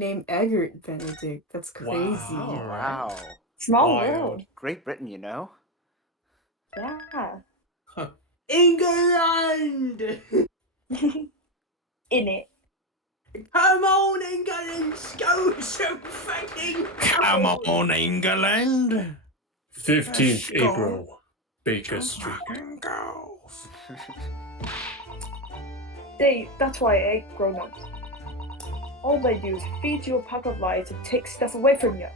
named Egbert Benedict. That's crazy. Wow. Oh, wow. Small Wild. world. Great Britain, you know? Yeah. Huh. England! In it. Come on, England! Go so fucking Come on, England! 15th Let's go. April, Baker Street. Fucking goes. That's why I ain't grown-ups. All they do is feed you a pack of lies and take stuff away from you.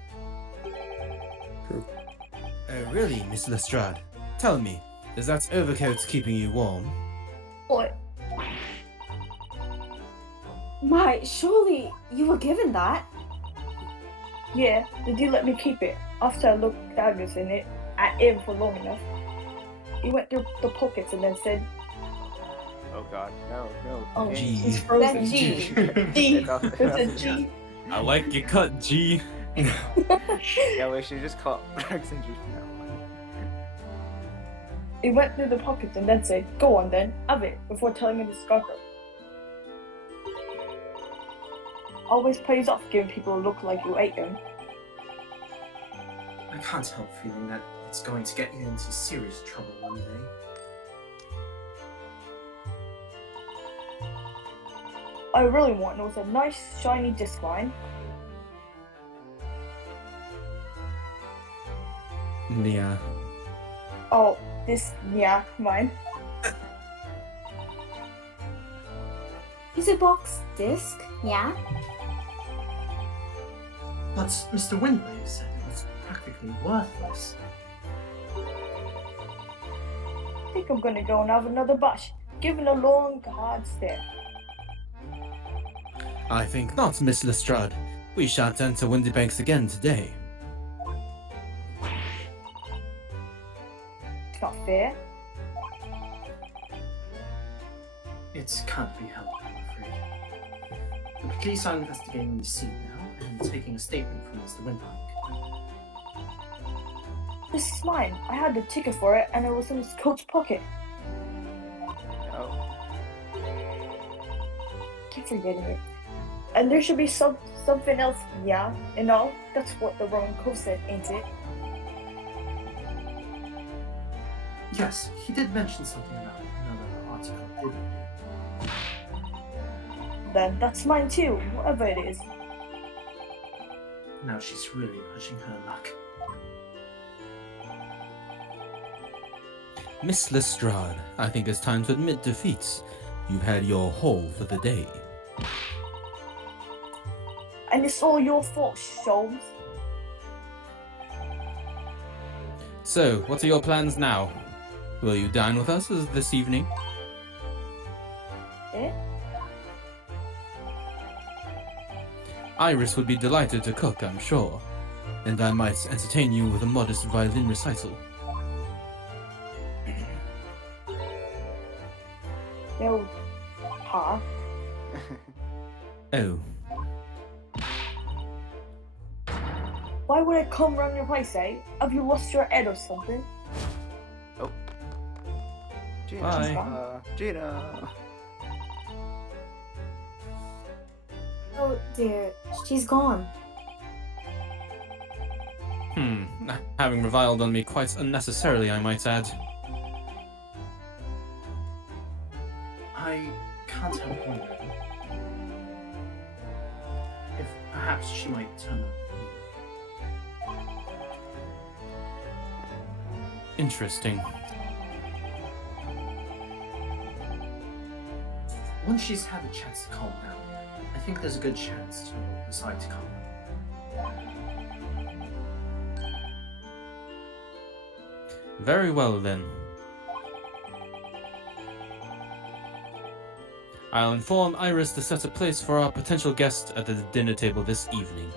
Oh, really, Miss Lestrade? Tell me, is that overcoat keeping you warm? What? My, surely you were given that. Yeah, they do let me keep it after I looked daggers in it at him for long enough. He went through the pockets and then said, Oh god, no, no. "Oh, James. Gee. he's frozen." That G. G. It's all- It's a G. I like your cut, G. Yeah, we should just call it Rex and G from now on. He went through the pockets and then said, "Go on then, have it," before telling me to scarper. Always plays off giving people a look like you ate them. I can't help feeling that it's going to get you into serious trouble one day. I really want was a nice shiny disc line. Yeah. Oh, this, yeah, mine. Music box disc, yeah? But Mr. Windley said it was practically worthless. I think I'm gonna go and have another bash. Give it a long, hard stare. I think not, Miss Lestrade. We shan't enter Windybanks again today. It's not fair. It can't be helped, I'm afraid. The police are investigating the scene now and taking a statement from Mr. Windbank. This is mine. I had the ticket for it and it was in his coat's pocket. Oh, Keep forgetting it. And there should be something else, yeah, and all. That's what the Roman Code said, ain't it? Yes, he did mention something about another article, didn't he? Then that's mine too, whatever it is. Now she's really pushing her luck. Miss Lestrade, I think it's time to admit defeat. You've had your haul for the day. And it's all your fault, Sholmes. So, what are your plans now? Will you dine with us this evening? Eh? Iris would be delighted to cook, I'm sure. And I might entertain you with a modest violin recital. No. Huh? Oh, Why would I come round your place, eh? Have you lost your head or something? Gina. Bye. Gina. Oh dear, she's gone. Having reviled on me quite unnecessarily, I might add. I can't help wondering if perhaps she might turn up. Interesting. Once she's had a chance to calm down, I think there's a good chance she'll decide to come. Very well then. I'll inform Iris to set a place for our potential guest at the dinner table this evening.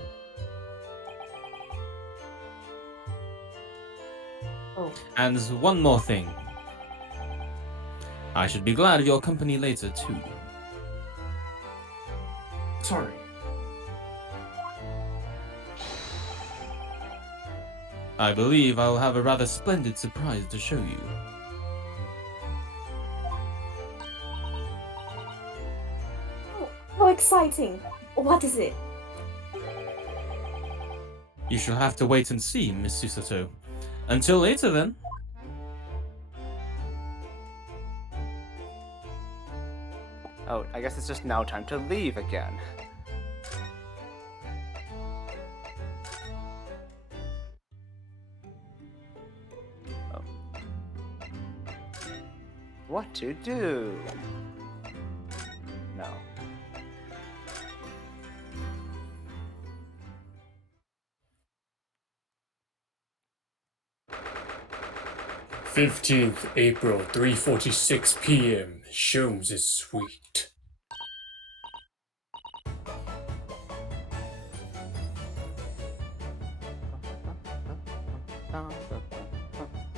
Oh. And one more thing. I should be glad of your company later too. Sorry. I believe I will have a rather splendid surprise to show you. Oh, how exciting! What is it? You shall have to wait and see, Miss Susato. Until later, then. Oh, I guess it's just now time to leave again. Oh. What to do? No. 15th April, 3:46 p.m. Sholmes' suite.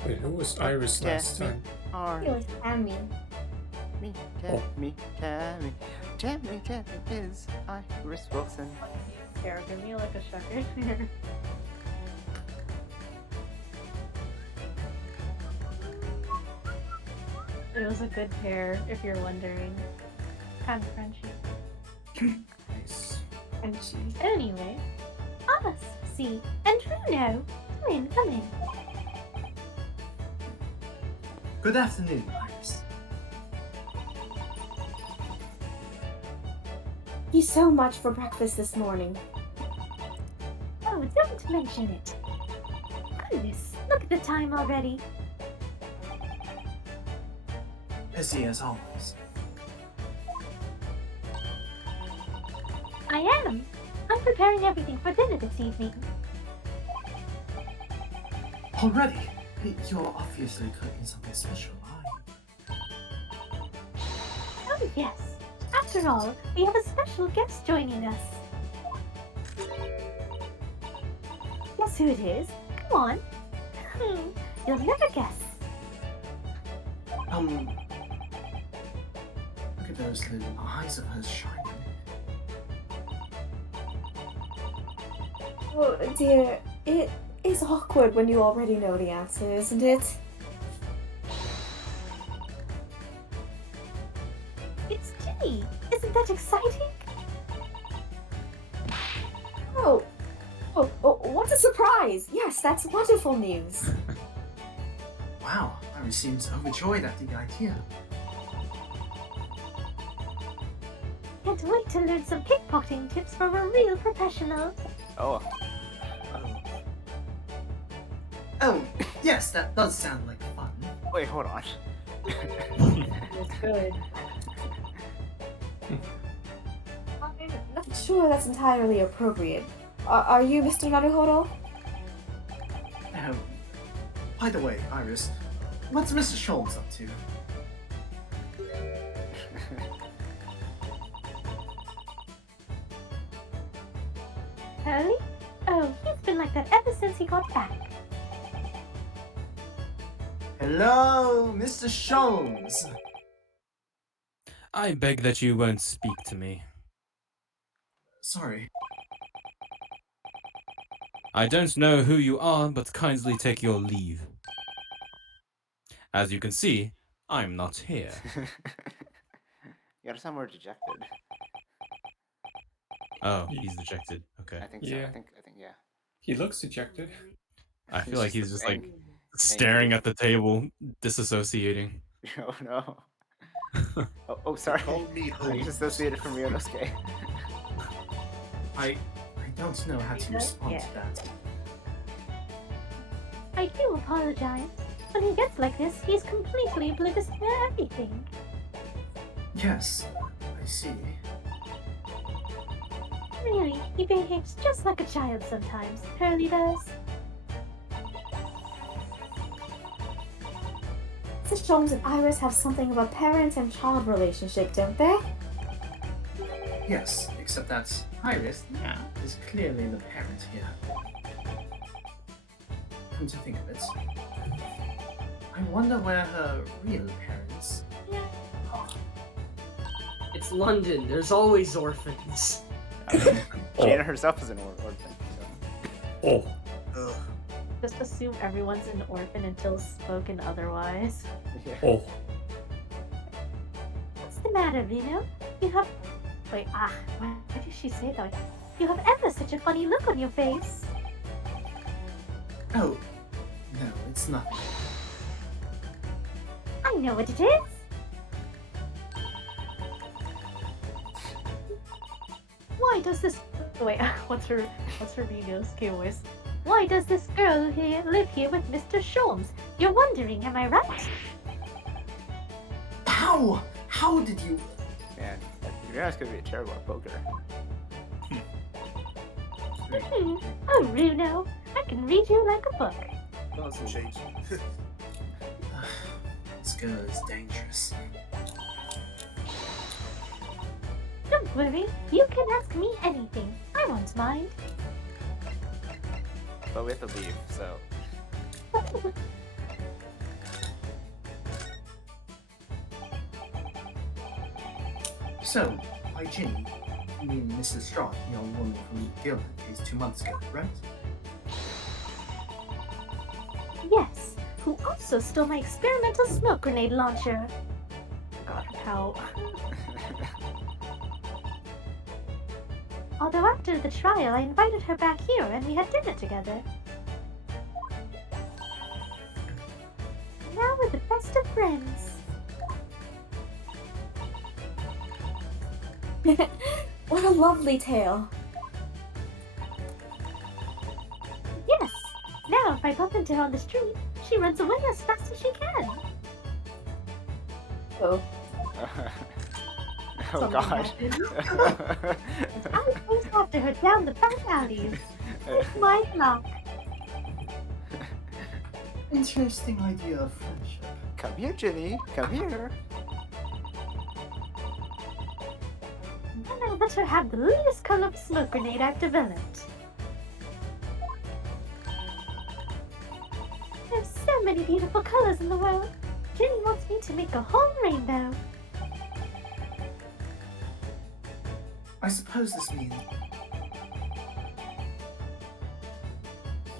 Wait, who was Iris last time? It was Tammy. Me, Oh. Tammy is Iris Wilson. Here, give me like a second. It was a good pair, if you're wondering. Kind of Frenchy. Nice. And she. Anyway, Us, see, and Bruno. Come in, come in. Good afternoon, Iris. Thank you so much for breakfast this morning. Oh, don't mention it. Goodness, look at the time already. Busy as always. I am. I'm preparing everything for dinner this evening. Already? You're obviously cooking something special, aren't Oh, yes. After all, we have a special guest joining us. Guess who it is? Come on. You'll never guess. you? Look at those little eyes of hers shining. Oh dear, it is awkward when you already know the answer, isn't it? It's Ginny. Isn't that exciting? Oh, what a surprise! Yes, that's wonderful news. Wow, Iris seems overjoyed at the idea. Can't wait to learn some pickpocketing tips from a real professional. Oh. Oh, yes, that does sound like fun. Wait, hold on. it's good. I'm not sure that's entirely appropriate. Are you Mr. Naruhodo? By the way, Iris, what's Mr. Schultz up to? Hurley? Oh, he's been like that ever since he got back. Hello, Mr. Schultz. I beg that you won't speak to me. Sorry. I don't know who you are, but kindly take your leave. As you can see, I'm not here. You gotta sound more dejected. Oh, he's dejected. Okay. I think so. Yeah. I think yeah. He looks dejected. I feel like he's just like angry. staring at the table, disassociating. Oh no. Oh, sorry. Call me I disassociated from Ryonosuke. I don't know how to respond to that. I do apologize. When he gets like this, he's completely oblivious to everything. Yes, I see. Really, he behaves just like a child sometimes. Hurley does. Mrs. Jones and Iris have something of a parent and child relationship, don't they? Yes, except that Iris, is clearly the parent here. Come to think of it, I wonder where her real parents are. It's London. There's always orphans. Jana herself is an orphan. So. Oh, Just assume everyone's an orphan until spoken otherwise. Yeah. oh. What's the matter, Reno? You have... Wait, why did she say that? You have ever such a funny look on your face. Oh, no, it's nothing. I know what it is. Why does this? Oh, wait, what's her video's K voice? Why does this girl here live here with Mr. Sholmes? You're wondering, am I right? How? How did you? Man, you're not gonna be terrible at poker. Oh, Runo, I can read you like a book. Doesn't change. This girl is dangerous. Don't worry, you can ask me anything. I won't mind. But we have to leave, so. So, by Ginny, you mean Mrs. Strahd, the young woman from the Gilman case 2 months ago, right? Yes, who also stole my experimental smoke grenade launcher. God, how? Although after the trial, I invited her back here and we had dinner together. Now we're the best of friends. What a lovely tale. Yes, now if I bump into her on the street, she runs away as fast as she can. Oh, Oh Something god. happened. I chase after her down the back alleys. With my luck. Interesting idea of friendship. Come here, Ginny. Come here. Then I let her have the latest color of smoke grenade I've developed. There's so many beautiful colors in the world. Ginny wants me to make a whole rainbow. I suppose this means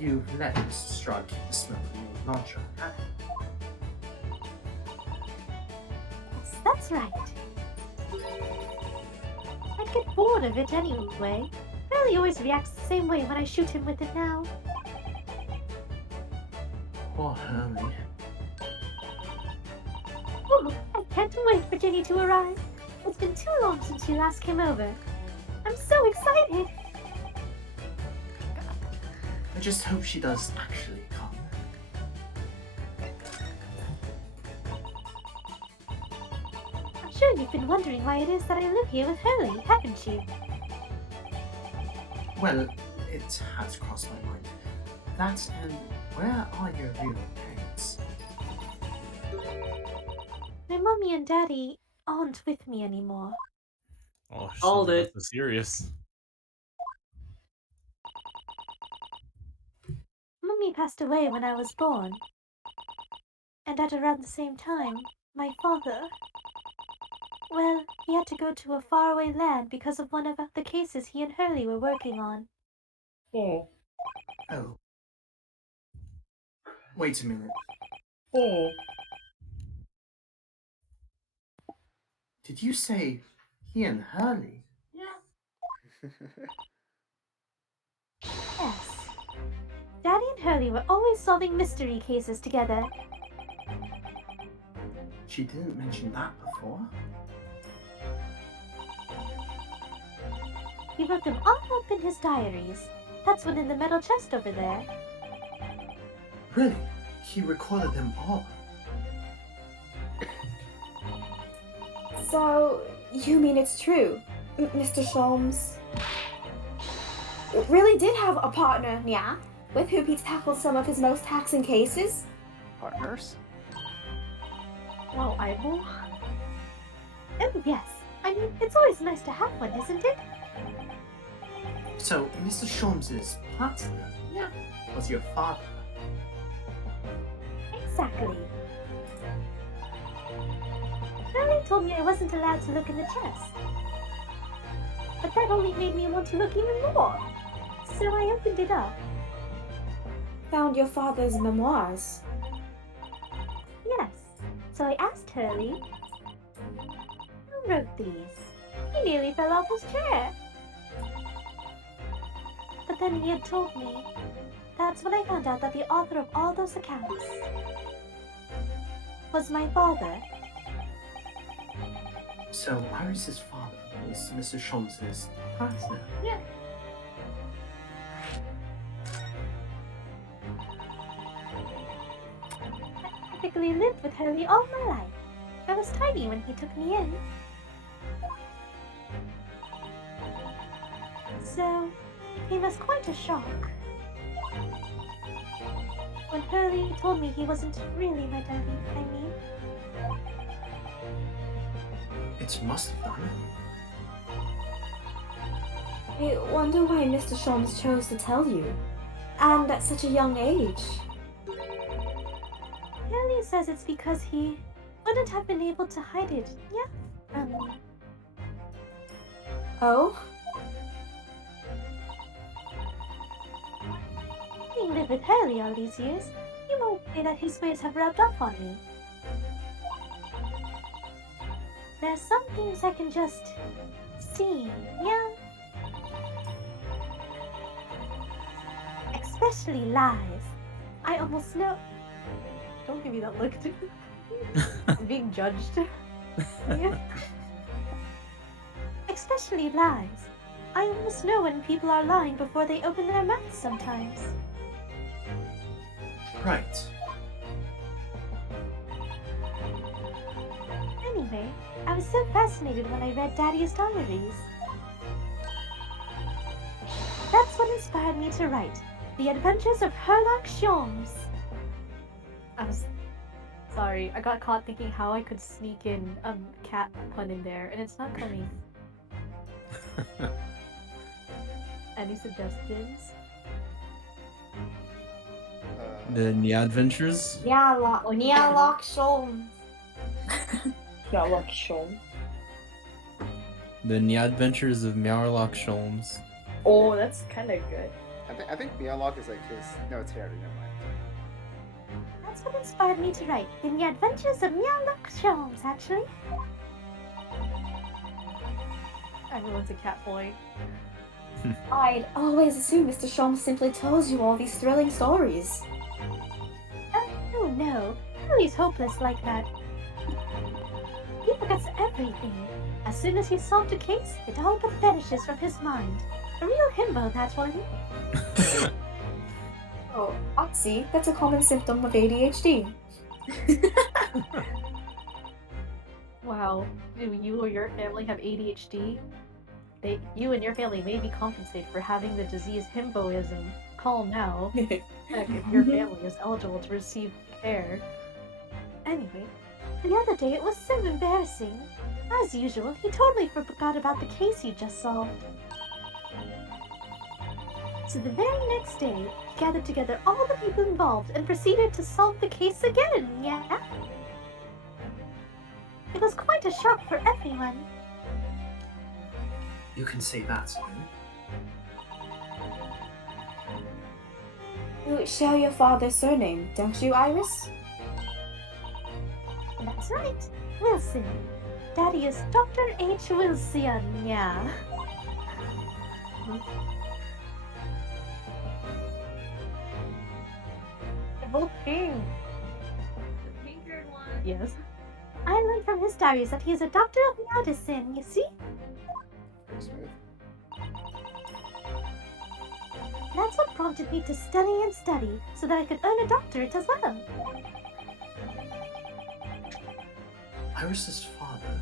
you let Mrs. Strahd keep the smoke grenade launcher, have you? Yes, that's right. I'd get bored of it anyway. Riley always reacts the same way when I shoot him with it now. Poor Hurley. Oh, I can't wait for Ginny to arrive. It's been too long since she last came over. I'm so excited! I just hope she does actually come. I'm sure you've been wondering why it is that I live here with Hurley, haven't you? Well, it has crossed my mind. That and where are your real parents? My mommy and daddy aren't with me anymore. Oh, Hold shit, it. that's serious. Mummy passed away when I was born. And at around the same time, my father... Well, he had to go to a faraway land because of one of the cases he and Hurley were working on. Oh. Wait a minute. Did you say he and Hurley? Yes. Daddy and Hurley were always solving mystery cases together. She didn't mention that before. He wrote them all up in his diaries. That's one in the metal chest over there. Really? He recorded them all. so you mean it's true? Mr. Sholmes really did have a partner, yeah? With whom he tackled some of his most taxing cases? Partners? Wow, eyeball? Oh, yes. I mean, it's always nice to have one, isn't it? So, Mr. Sholmes's partner was your father. Exactly. Hurley told me I wasn't allowed to look in the chest. But that only made me want to look even more. So I opened it up. Found your father's memoirs. Yes. So I asked Hurley, who wrote these? He nearly fell off his chair. But then he had told me that's when I found out that the author of all those accounts was my father. So Iris's father was Mr. Sholmes's partner. Yeah. I practically lived with Hurley all my life. I was tiny when he took me in. So, it was quite a shock when Hurley told me he wasn't really my daddy, I mean. It must have done. I wonder why Mr. Sholmes chose to tell you. And at such a young age. Hurley says it's because he wouldn't have been able to hide it, yeah, from me. Oh? Having lived with Hurley all these years, you might say that his ways have rubbed off on me. There's some things I can just see, yeah? Especially lies. I almost know. Don't give me that look. I'm being judged. Yeah. Especially lies. I almost know when people are lying before they open their mouths sometimes. Right. Anyway, I was so fascinated when I read Daddy's diaries. That's what inspired me to write The Adventures of Sherlock Holmes. I was sorry. I got caught thinking how I could sneak in a cat pun in there, and it's not coming. Any suggestions? The Adventures? Sherlock Holmes. Sherlock Holmes. The Adventures of Sherlock Holmes. Oh, that's kind of good. I think Meowlock is like his. No, it's Harry. Never mind. That's what inspired me to write The Adventures of Sherlock Holmes, actually. Everyone's a cat boy. I'd always assumed Mr. Sholmes simply tells you all these thrilling stories. Oh no, Hurley's hopeless like that. He forgets everything. As soon as he's solved a case, it all but vanishes from his mind. A real himbo, that one. Oh, Oxy, that's a common symptom of ADHD. Wow. Do you or your family have ADHD? You and your family may be compensated for having the disease himboism. Call now. Heck, if your family is eligible to receive care. Anyway, the other day it was so embarrassing. As usual, he totally forgot about the case he just solved. So the very next day, he gathered together all the people involved and proceeded to solve the case again, yeah? It was quite a shock for everyone. You can say that again. You share your father's surname, don't you, Iris? That's right, Wilson. Daddy is Dr. H. Wilson, yeah. Both pink. The pink-haired one. Yes. I learned from his diaries that he is a doctor of medicine, you see? Pretty smooth. That's what prompted me to study and study, so that I could earn a doctorate as well. Iris's father,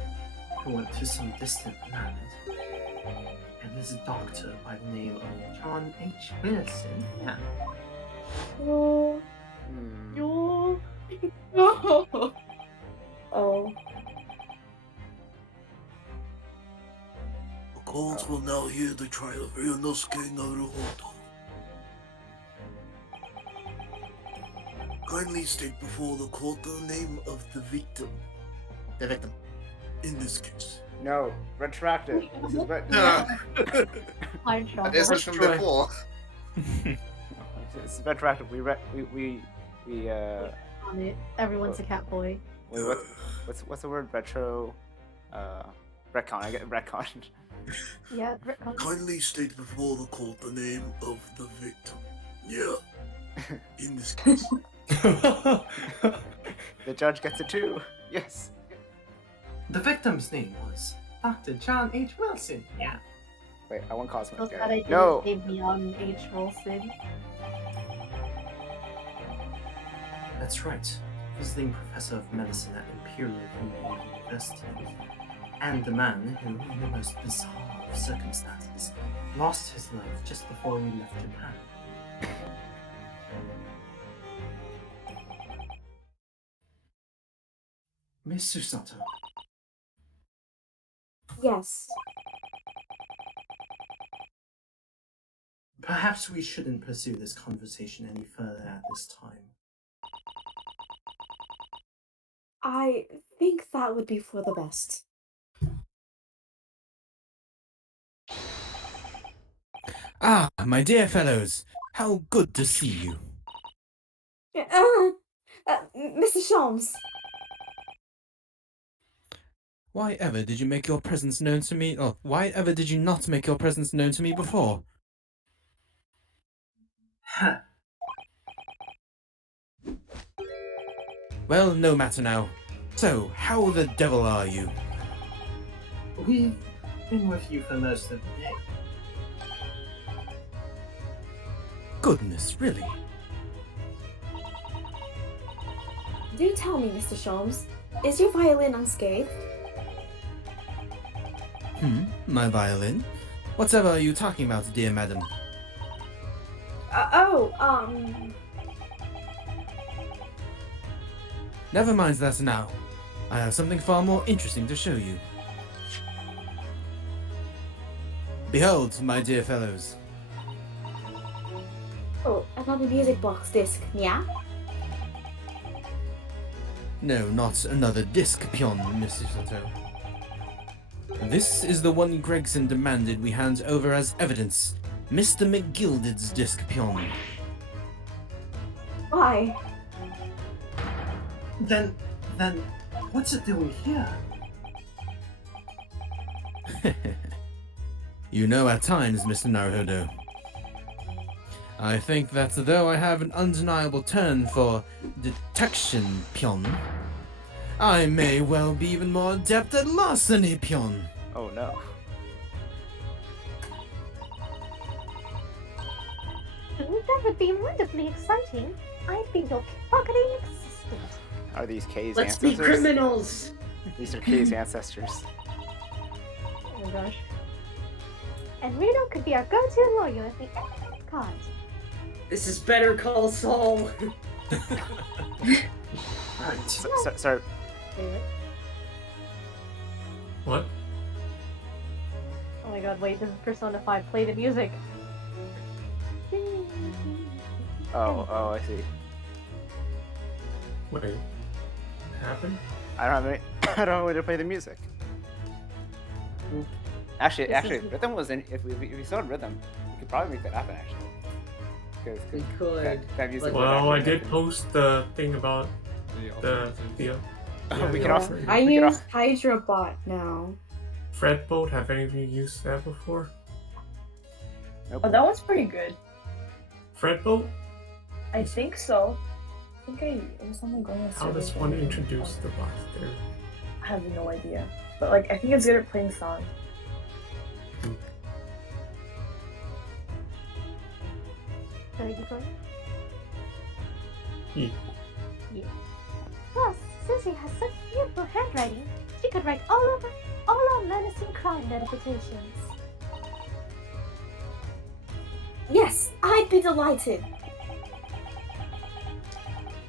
who went to some distant land, and is a doctor by the name of John H. Wilson. Yeah. Oh. Yo. Oh. The courts will now hear the trial of Ryunosuke Naruhodo. Kindly state before the court the name of the victim. The victim. In this case. No, retroactive. This is Hard trouble. This is from before. It's retroactive. We On it. Everyone's a cat boy. wait, what's the word? Retro retcon. I get retcon. Yeah, retcon. Kindly state before the court the name of the victim. Yeah. In this case, The judge gets it too. Yes. The victim's name was Dr. John H. Wilson. Yeah. Wait, I want Cosmo. Was that I didn't No. say beyond H. Wilson? That's right. Visiting professor of medicine at Imperial University. And the man who, in the most bizarre of circumstances, lost his life just before he left Japan. Miss Susato, Yes. perhaps we shouldn't pursue this conversation any further at this time. I think that would be for the best. Ah, my dear fellows, how good to see you. Mr. Sholmes. Why ever did you make your presence known to me? Or why ever did you not make your presence known to me before? Ha! Well, no matter now. So, how the devil are you? We've been with you for most of the day. Goodness, really? Do tell me, Mr. Sholmes, is your violin unscathed? My violin? Whatever are you talking about, dear madam? Never mind that now. I have something far more interesting to show you. Behold, my dear fellows. Oh, another music box disc, yeah? No, not another disc, Pion, Mr. Sato. This is the one Gregson demanded we hand over as evidence. Mr. McGilded's disc, Pion. Why? Then, what's it doing here? You know at times, Mr. Naruhodo. I think that though I have an undeniable turn for detection, Pion, I may well be even more adept at larceny, Pion. Oh no. That would be wonderfully exciting. I'd be your pocketing assistant. Are these K's Let's be ancestors? criminals! These are K's ancestors. Oh my gosh. And Reno could be our go-to lawyer if we ever get caught. This is Better Call Saul. Right. Sorry. Wait. What? Oh my god, wait, this is Persona 5. Play the music. Oh, I see. Wait. What happened? I don't have any. I don't know where to play the music. Actually, rhythm was in. If we saw rhythm, we could probably make that happen. Actually, We could. that music. Like- would Well, I actually did post the thing about the We can the also- offering. I We can use HydraBot now. Fredbolt. Have any of you used that before? Nope. Oh, that one's pretty good. Fredbolt? I think so. I think it was something going on. How does one introduce the bot there? I have no idea. But like, I think it's good at playing songs. Sorry, you going? Yeah. Plus, Susie has such beautiful handwriting. She could write all our menacing crime notifications. Yes, I'd be delighted.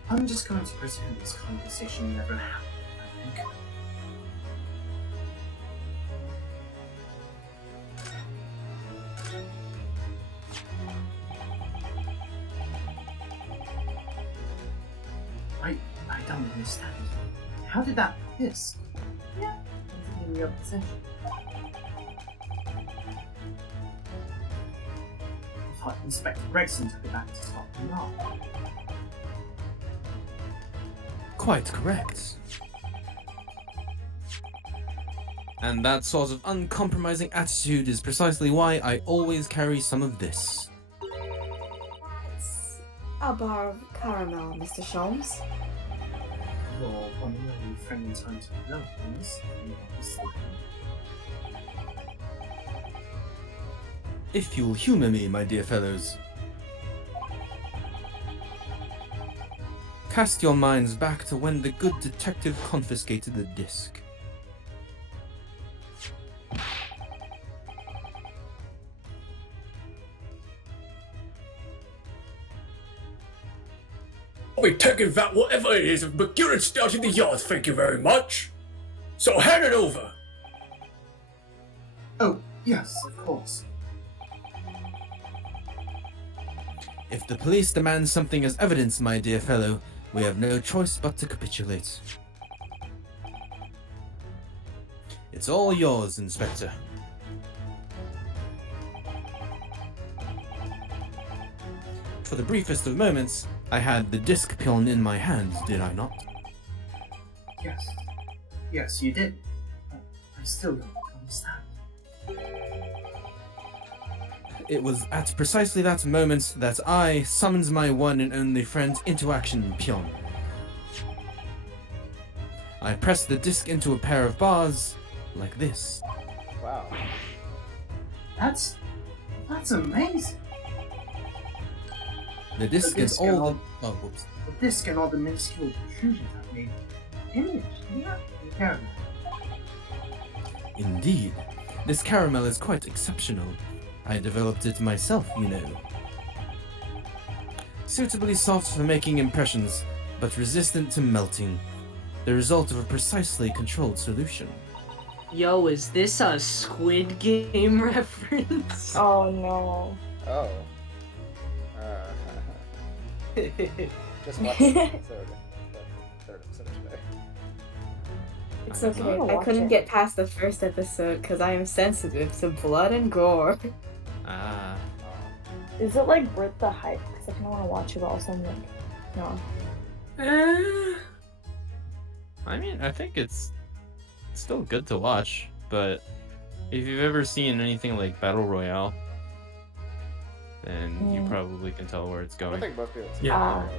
I'm just going to pretend this conversation never happened, I think. I don't understand. How did that piss? Yeah, it's in your possession. I thought Inspector Gregson took it back to Scotland Yard. Quite correct. And that sort of uncompromising attitude is precisely why I always carry some of this. That's A bar of caramel, Mr. Sholmes. Your one and only friend in time to know things. You obviously. If you'll humor me, my dear fellows. Cast your minds back to when the good detective confiscated the disc. I'll be taking that whatever it is of McGillen's out in the yard, thank you very much. So hand it over. Oh, yes, of course. If the police demand something as evidence, my dear fellow, we have no choice but to capitulate. It's all yours, Inspector. For the briefest of moments, I had the disc pion in my hands, did I not? Yes. Yes, you did. I still don't understand. It was at precisely that moment that I summoned my one and only friend into action, Pion. I pressed the disc into a pair of bars, like this. Wow. That's amazing. The disc The is disc and all all- the... Oh, whoops. The disc and all the minuscule protrusions have made image. Yeah, the caramel. Indeed. This caramel is quite exceptional. I developed it myself, you know. Suitably soft for making impressions, but resistant to melting. The result of a precisely controlled solution. Yo, is this a Squid Game reference? Oh no. Oh. Just watched the episode. The third episode today. It's I okay. wanna I watch couldn't it. get past the first episode because I am sensitive to blood and gore. Ah. Is it like worth the hype? Because I kind of want to watch it also. I'm like, no. I mean, I think it's still good to watch, but if you've ever seen anything like Battle Royale, then you probably can tell where it's I don't going. think most people see Yeah. it.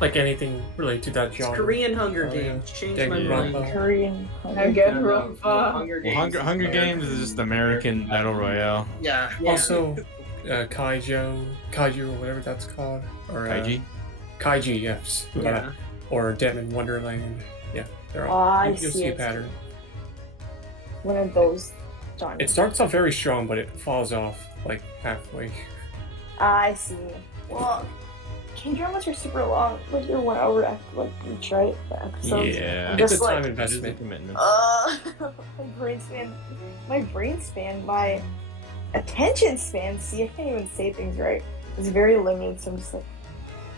Like anything related to that It's genre. Korean Hunger Oh, yeah. Games. Changed Yeah, my yeah. mind. Korean. Hunger No, Rumpa. Hunger Well, Hunger is Games is just American Battle Royale. Yeah. Also, Kaijo, or whatever that's called. Or, Kaiji? Kaiji, yes. Yeah. Or Dead in Wonderland. Yeah, they're Oh, all. I You'll see see a it. pattern. One of those genres. It starts off very strong, but it falls off like halfway. I see. Well, K-dramas are super long. Like they're 1 hour each, right? The episodes. Yeah. I'm It's just a time like, investment. commitment. my brain span, my attention span. See, I can't even say things right. It's very limited. So I'm just like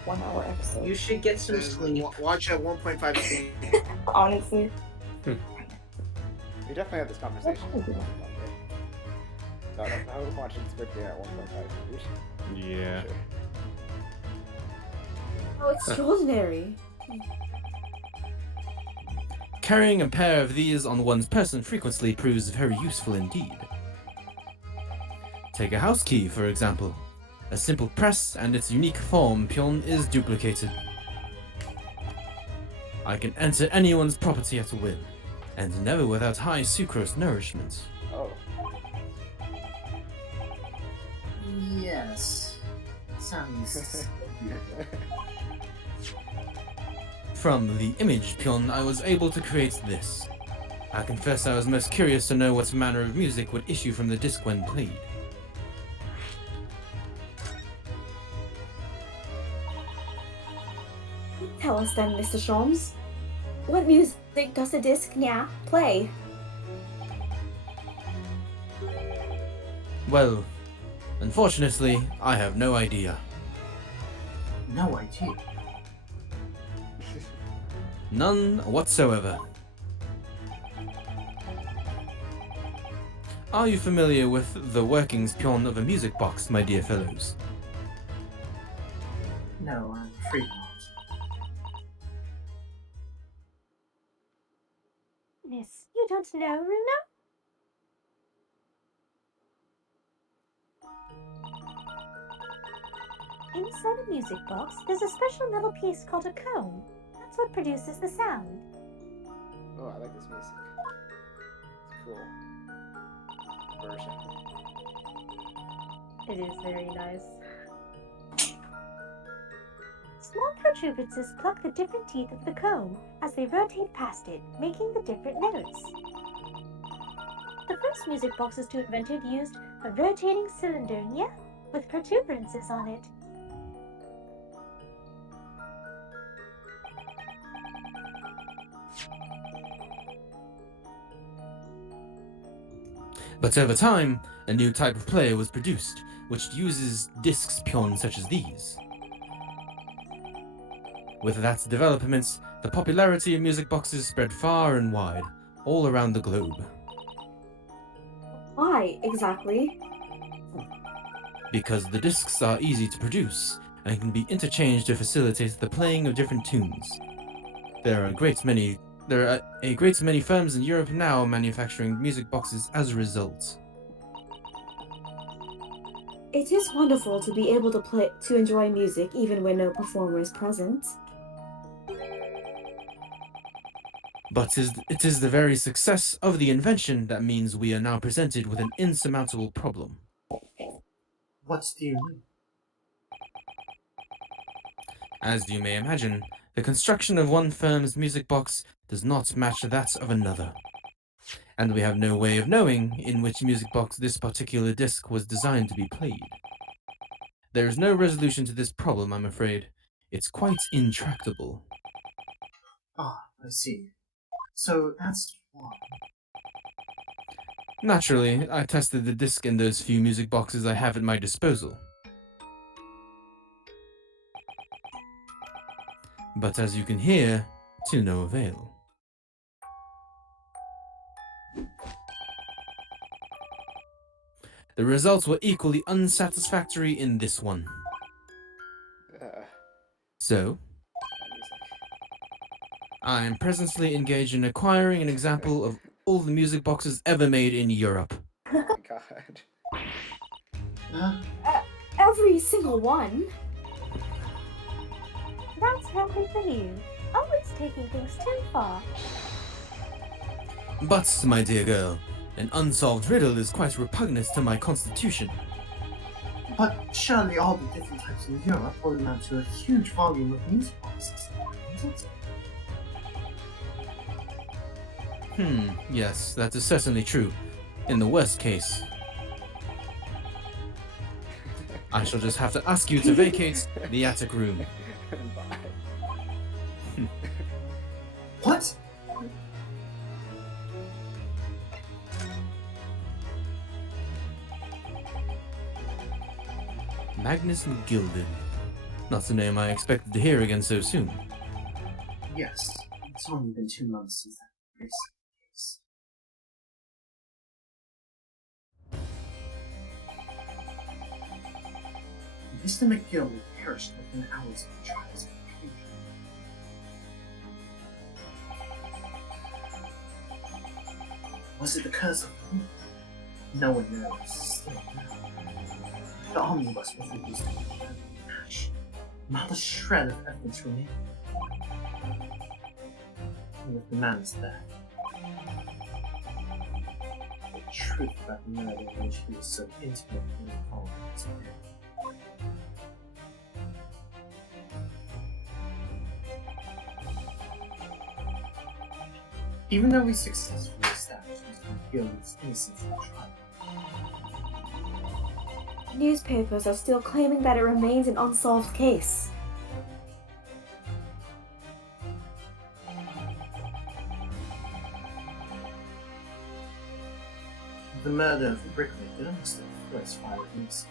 1 hour episode. You should get some sleep. Watch at 1.5 speed. Honestly. We definitely had this conversation one day. No, I was watching Squid Game at 1.5 speed. Yeah. Sure. Oh, extraordinary. Carrying a pair of these on one's person frequently proves very useful indeed. Take a house key, for example. A simple press and its unique form pion is duplicated. I can enter anyone's property at will, and never without high sucrose nourishment. Oh. Yes. Sounds. From the image pion, I was able to create this. I confess I was most curious to know what manner of music would issue from the disc when played. Tell us then, Mr. Sholmes. What music does the disc now play? Well, unfortunately, I have no idea. No idea. None whatsoever. Are you familiar with the workings pion of a music box, my dear fellows? No, I'm afraid not. Miss, you don't know, Runa? Inside a music box, there's a special metal piece called a cone. That's what produces the sound. Oh, I like this music. It's cool. Version. It is very nice. Small protuberances pluck the different teeth of the cone as they rotate past it, making the different notes. The first music boxes to invented used a rotating cylinder, yeah, with protuberances on it. But over time, a new type of player was produced, which uses discs pion such as these. With that development, the popularity of music boxes spread far and wide, all around the globe. Why, exactly? Because the discs are easy to produce, and can be interchanged to facilitate the playing of different tunes. There are a great many firms in Europe now manufacturing music boxes as a result. It is wonderful to be able to enjoy music even when no performer is present. But it is the very success of the invention that means we are now presented with an insurmountable problem. What do you mean? As you may imagine, the construction of one firm's music box does not match that of another. And we have no way of knowing in which music box this particular disc was designed to be played. There is no resolution to this problem, I'm afraid. It's quite intractable. Ah, I see. So that's why. Naturally, I tested the disc in those few music boxes I have at my disposal. But as you can hear, to no avail. The results were equally unsatisfactory in this one. So, I am presently engaged in acquiring an example of all the music boxes ever made in Europe. Oh my god. Every single one? That's healthy for you. Always taking things too far. But, my dear girl, an unsolved riddle is quite repugnant to my constitution. But surely all the different types in Europe will amount to a huge volume of music boxes, isn't it? Yes, that is certainly true. In the worst case. I shall just have to ask you to vacate the attic room. What? Magnus McGilded. Not a name I expected to hear again so soon. Yes, it's only been 2 months since that recent case. Mr. McGill perished within hours of the trial's conclusion. Was it the curse of the week? No one knows. Still no. The omnibus was reduced to ash. Not a shred of evidence remained. And with the man's death, the truth about the murder in which he was so intimately involved was apparent. Even though we successfully established Mr. McGill's innocence in the trial, Newspapers are still claiming that it remains an unsolved case. the murder of the brickmaker was the first fire of innocence.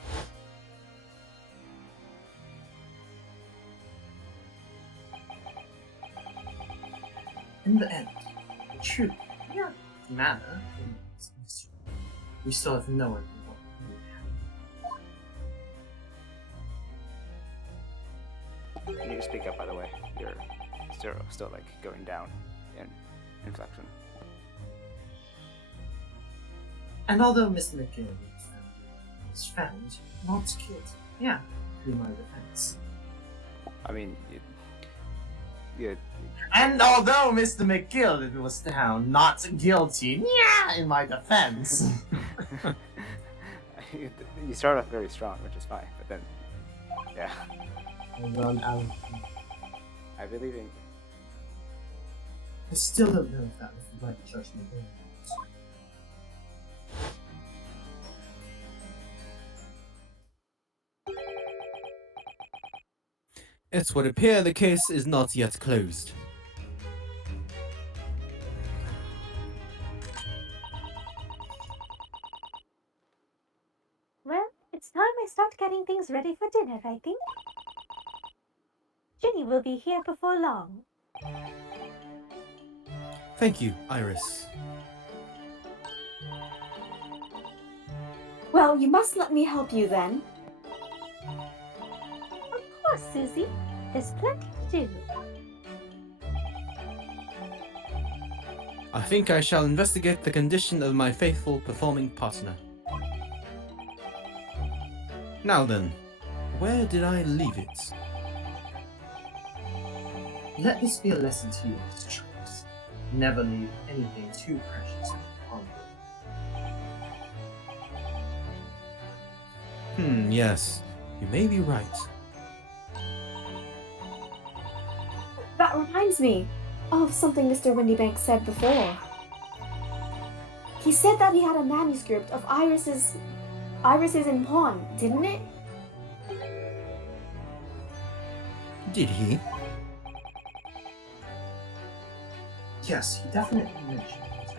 In the end, the truth, the manner, remains a mystery. We still have no idea what really happened. You need to speak up, by the way. You're still like going down in inflection. And although Mr. McGill was found not killed, in my defense. I mean, you And although Mr. McGill was found not guilty, yeah, in my defense. you start off very strong, which is fine, but then, yeah, I run out. I believe in. I still don't know if that was the right judgment. It would appear the case is not yet closed. Well, it's time I start getting things ready for dinner, I think. Ginny will be here before long. Thank you, Iris. Well, you must let me help you then. Of course, Susie. There's plenty to do. I think I shall investigate the condition of my faithful performing partner. Now then, where did I leave it? Let this be a lesson to you, Mr. Charles. Never leave anything too precious to ponder. Yes, you may be right. That reminds me of something Mr. Windybank said before. He said that he had a manuscript of Iris's in pawn, didn't it? Did he? Yes, he definitely mentioned it.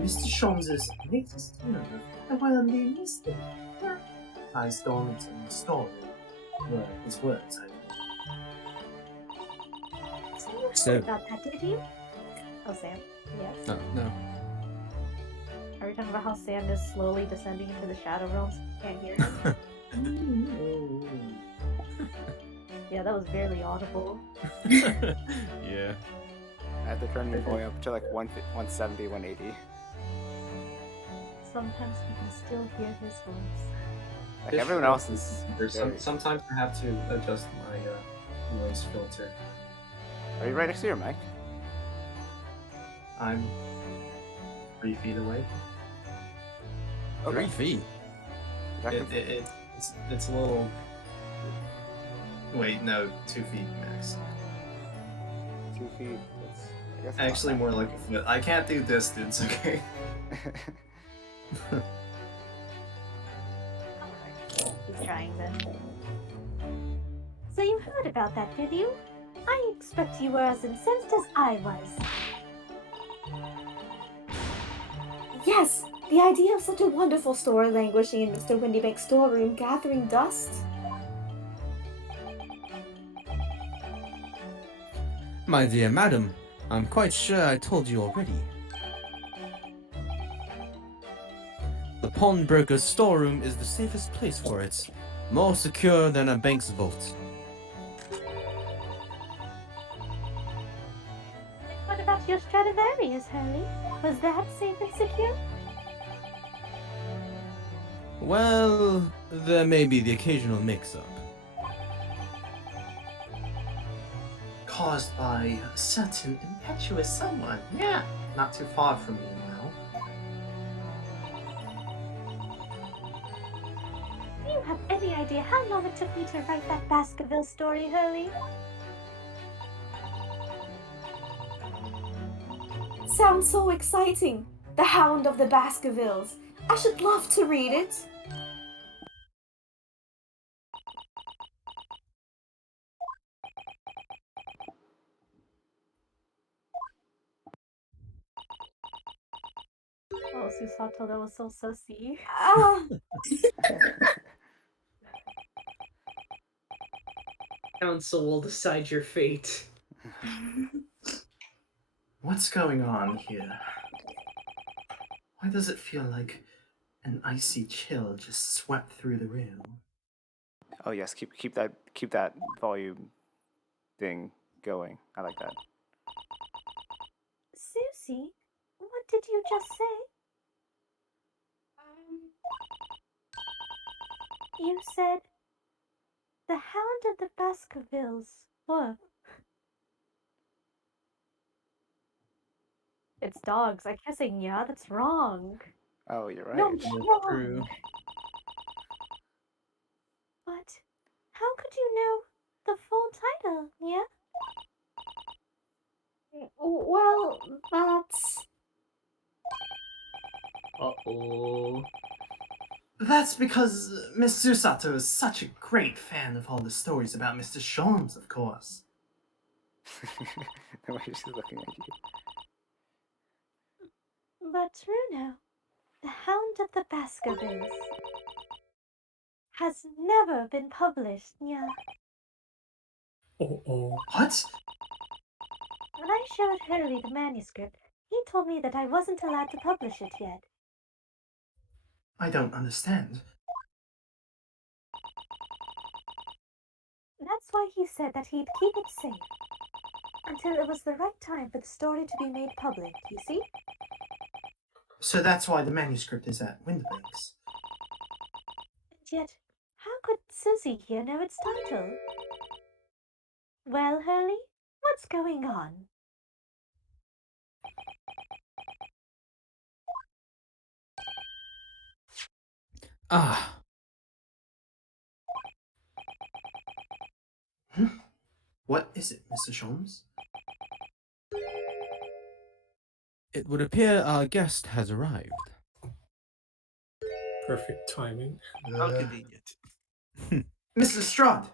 Mr. Sholmes's latest novel, the well-known mystery. I stole it in the story. Were his words, I mean. So you So- heard about that, did you? Oh, Sam. Yes. Oh, no. Are we talking about how Sam is slowly descending into the shadow realms? Can't hear him. Yeah, that was barely audible. Yeah. I had to turn your volume up to like 170, 180. Sometimes you can still hear his voice. Like everyone else is. Sometimes I have to adjust my noise filter. Are you right next to your mic? I'm 3 feet away. 3 feet. That could- It's a little. Wait, no, 2 feet max. 2 feet. That's, I guess Actually, more like a foot. I can't do distance, okay? He's trying then. So you heard about that, did you? I expect you were as incensed as I was. Yes, the idea of such a wonderful story languishing in Mr. Windybank's storeroom gathering dust. My dear madam, I'm quite sure I told you already. The pawnbroker's storeroom is the safest place for it. More secure than a bank's vault. What about your Stradivarius, Hurley? Was that safe and secure? Well, there may be the occasional mix-up. Caused by a certain impetuous someone. Yeah, not too far from you now. Do you have any idea how long it took me to write that Baskerville story, Hurley? Sounds so exciting. The Hound of the Baskervilles. I should love to read it. Oh, Susato, that was so sussy. Ah, Council will decide your fate. What's going on here? Why does it feel like an icy chill just swept through the room? Oh yes, keep that volume thing going. I like that. Susie, what did you just say? You said The Hound of the Baskervilles. What? It's dogs. I kept saying yeah, that's wrong. Oh, you're right. No, That's wrong. true. But how could you know the full title, yeah? Well, that's... Uh-oh. That's because Miss Susato is such a great fan of all the stories about Mr. Sholmes, of course. The way she's looking at you. But Bruno, the Hound of the Baskervilles has never been published, yeah. Uh-oh. What? When I showed Hurley the manuscript, he told me that I wasn't allowed to publish it yet. I don't understand. That's why he said that he'd keep it safe until it was the right time for the story to be made public, you see? So that's why the manuscript is at Windibanks. And yet, how could Susie here know its title? Well, Hurley, what's going on? Ah, What is it, Mr. Sholmes? it would appear our guest has arrived. Perfect timing. How convenient. Mr. Strahd!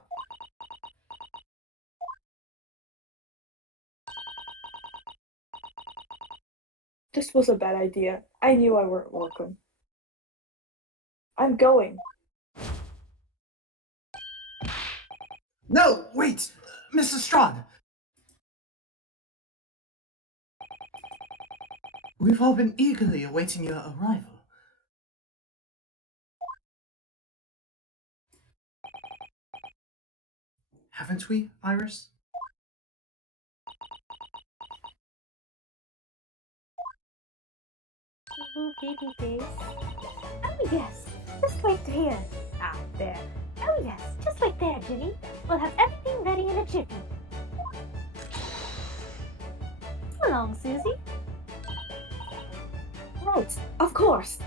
This was a bad idea. I knew I weren't welcome. I'm going. No, wait! Mr. Strahd! We've all been eagerly awaiting your arrival. Haven't we, Iris? Oh, baby face. Oh, yes. Just wait here. Ah, there. Oh, yes. Just wait there, Ginny. We'll have everything ready in a jiffy. Come along, Susie. Right, of course.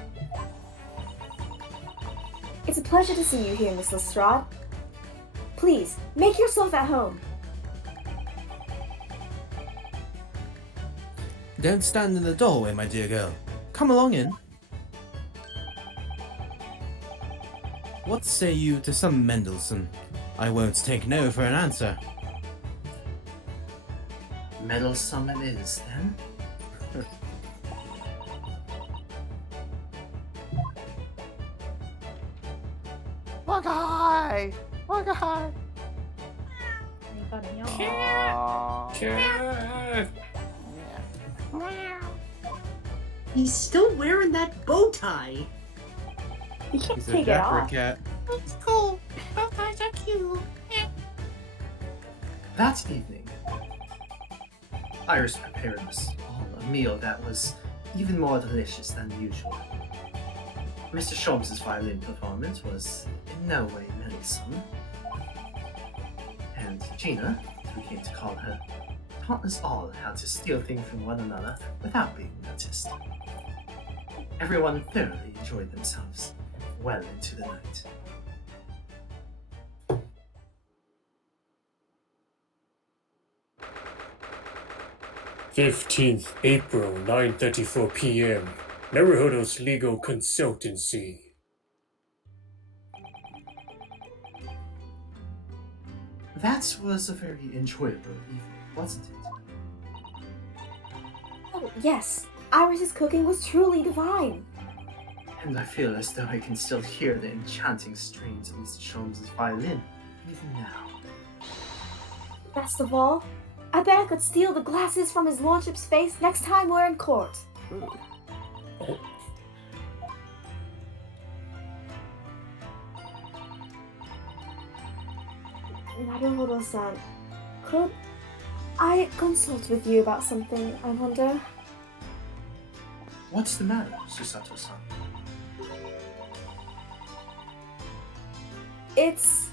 It's a pleasure to see you here, Miss Lestrade. Please, make yourself at home. Don't stand in the doorway, my dear girl. Come along in. What say you to some Mendelssohn? I won't take no for an answer. Meddlesome it is, then. Why? Why? Anybody else? Aww. Cat. He's still wearing that bow tie. You can't He's a take it dapper off. cat. It's cool. Bow ties are cute. That evening, Iris prepared us all a meal that was even more delicious than usual. Mr. Sholmes' violin performance was in no way meddlesome, and Gina, as we came to call her, taught us all how to steal things from one another without being noticed. Everyone thoroughly enjoyed themselves well into the night. 15th April, 9:34 p.m. Naruhodo's Legal Consultancy. That was a very enjoyable evening, wasn't it? Oh, yes. Iris's cooking was truly divine. And I feel as though I can still hear the enchanting strains of Mr. Sholmes' violin, even now. Best of all, I bet I could steal the glasses from his lordship's face next time we're in court. Ooh. Naruhodo-san, could I consult with you about something, I wonder? What's the matter, Susato-san? It's...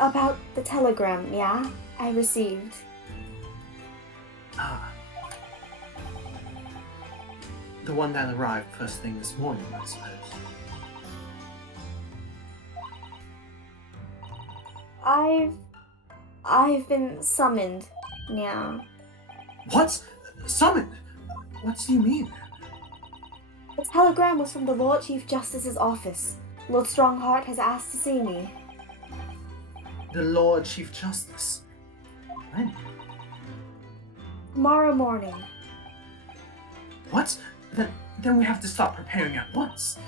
About the telegram, yeah? I received. Ah. The one that arrived first thing this morning, I suppose. I've been summoned, yeah. What? Summoned? What do you mean? The telegram was from the Lord Chief Justice's office. Lord Strongheart has asked to see me. The Lord Chief Justice. When? Tomorrow morning. What? Then we have to start preparing at once.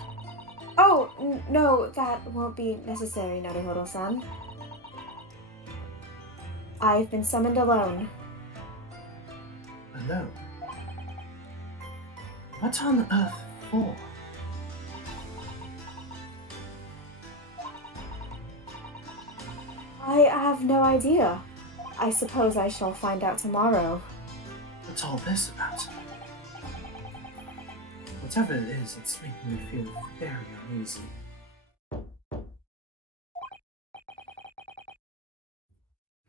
Oh, no, that won't be necessary, Naruhodo-san. I've been summoned alone. Alone? What on earth for? I have no idea. I suppose I shall find out tomorrow. What's all this about? Whatever it is, it's making me feel very uneasy.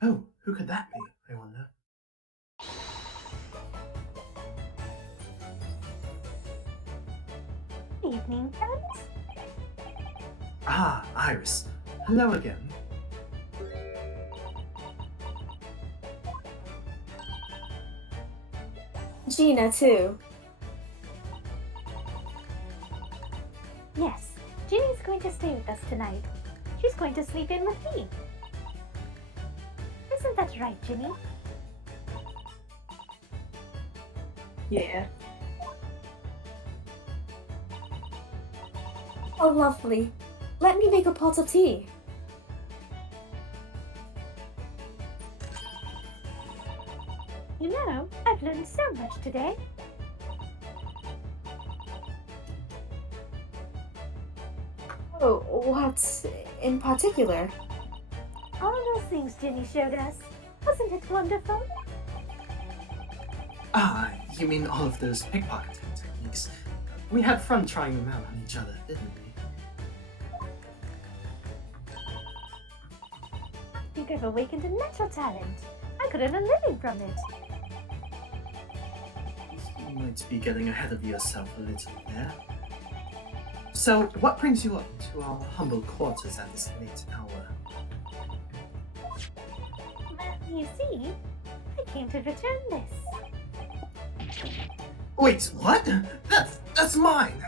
Oh, who could that be, I wonder? Good evening, friends. Ah, Iris. Hello again. Gina, too. Yes, Ginny's going to stay with us tonight. She's going to sleep in with me. Isn't that right, Ginny? Yeah. Oh, lovely. Let me make a pot of tea. You know, I've learned so much today. Oh, what in particular? All those things Ginny showed us. Wasn't it wonderful? Ah, you mean all of those pickpocketing techniques? We had fun trying them out on each other, didn't we? I think I've awakened a natural talent. I could earn a living from it. You might be getting ahead of yourself a little there. So, what brings you up to our humble quarters at this late hour? Well, you see, I came to return this. Wait, what? That's mine!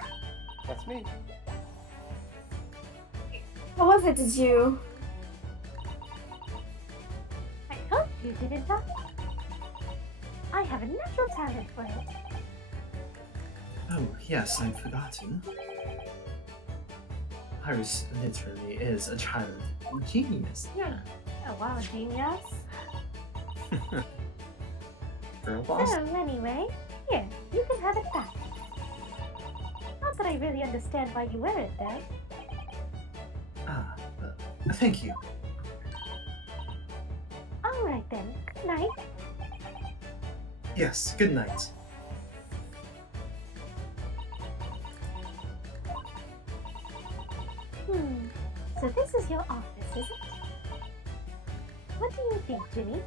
That's me. What was it, did you... I told you, didn't I? I have a natural talent for it. Oh, yes, I'd forgotten. Iris literally is a child genius. Yeah. Oh wow, genius. Girl boss. So anyway, here, you can have it back. Not that I really understand why you wear it though. Ah, thank you. Alright then, good night. Yes, good night. So this is your office, is it? What do you think, Ginny?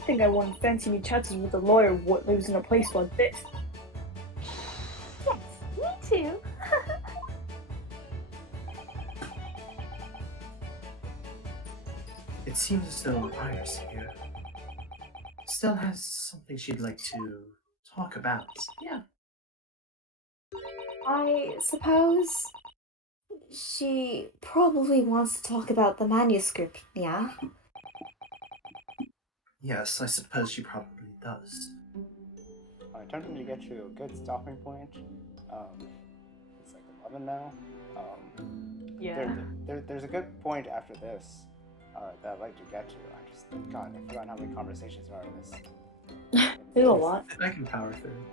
I think I wouldn't fancy me chances with a lawyer what lives in a place like this. Yes, me too. It seems as though Iris here still has something she'd like to talk about. Yeah. I suppose... she probably wants to talk about the manuscript, yeah? Yes, I suppose she probably does. Attempting to get to a good stopping point. It's like 11 now. Yeah. There's a good point after this that I'd like to get to. God, I forgot how many conversations are in this. There's a lot. I can power through.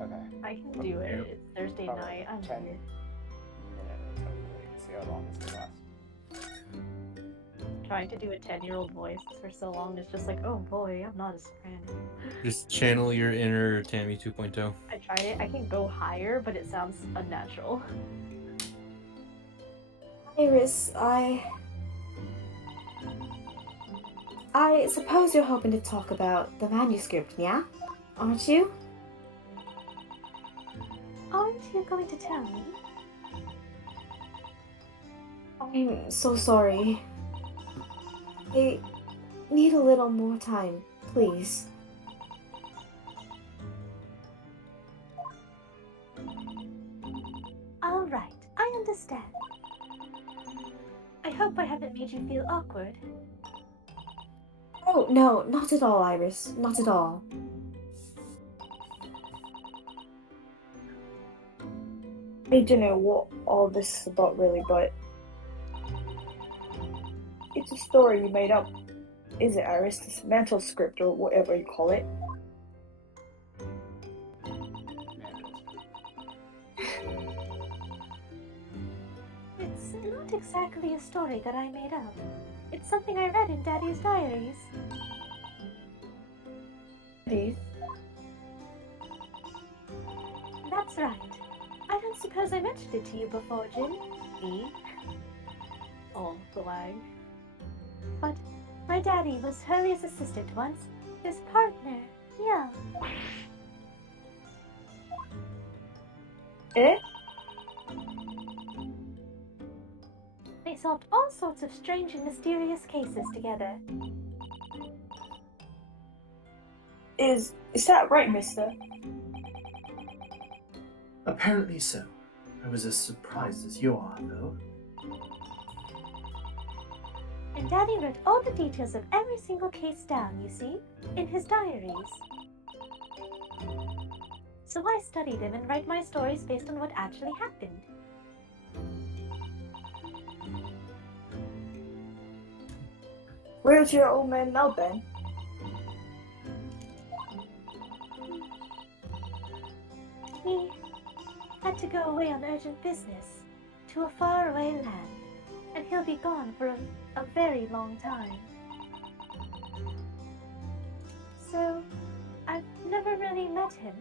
Okay. I can do it. It's Thursday Probably night. I'm 10 here. minutes, hopefully. See how long this will last. Trying to do a 10-year-old voice for so long is just like, oh boy, I'm not a soprano. Just channel your inner Tammy 2.0. I tried it. I can go higher, but it sounds unnatural. Iris, I suppose you're hoping to talk about the manuscript, yeah? Aren't you? Aren't you going to tell me? I'm so sorry. I need a little more time, please. All right, I understand. I hope I haven't made you feel awkward. Oh, no, not at all, Iris. Not at all. I don't know what all this is about really, but it's a story you made up. Is it, Iris? This mental script or whatever you call it. It's not exactly a story that I made up. It's something I read in Daddy's diaries. These? That's right. I don't suppose I mentioned it to you before, Jin. E? Oh, the wag. But my daddy was Hurley's assistant once. His partner, yeah. Eh? They solved all sorts of strange and mysterious cases together. Is that right, mister? Apparently so. I was as surprised as you are, though. And Daddy wrote all the details of every single case down, you see, in his diaries. So I study them and write my stories based on what actually happened. Where's your old man now, then? He had to go away on urgent business to a faraway land, and he'll be gone for a very long time. So, I've never really met him.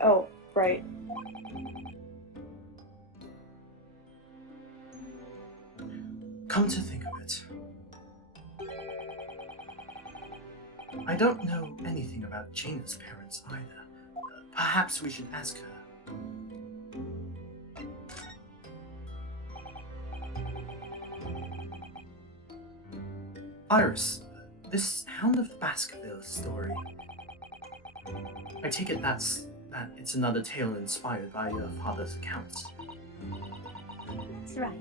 Oh, right. Come to think of it, I don't know anything about Gina's parents either. Perhaps we should ask her. Iris, this Hound of the Baskerville story. I take it that it's another tale inspired by your father's accounts. That's right.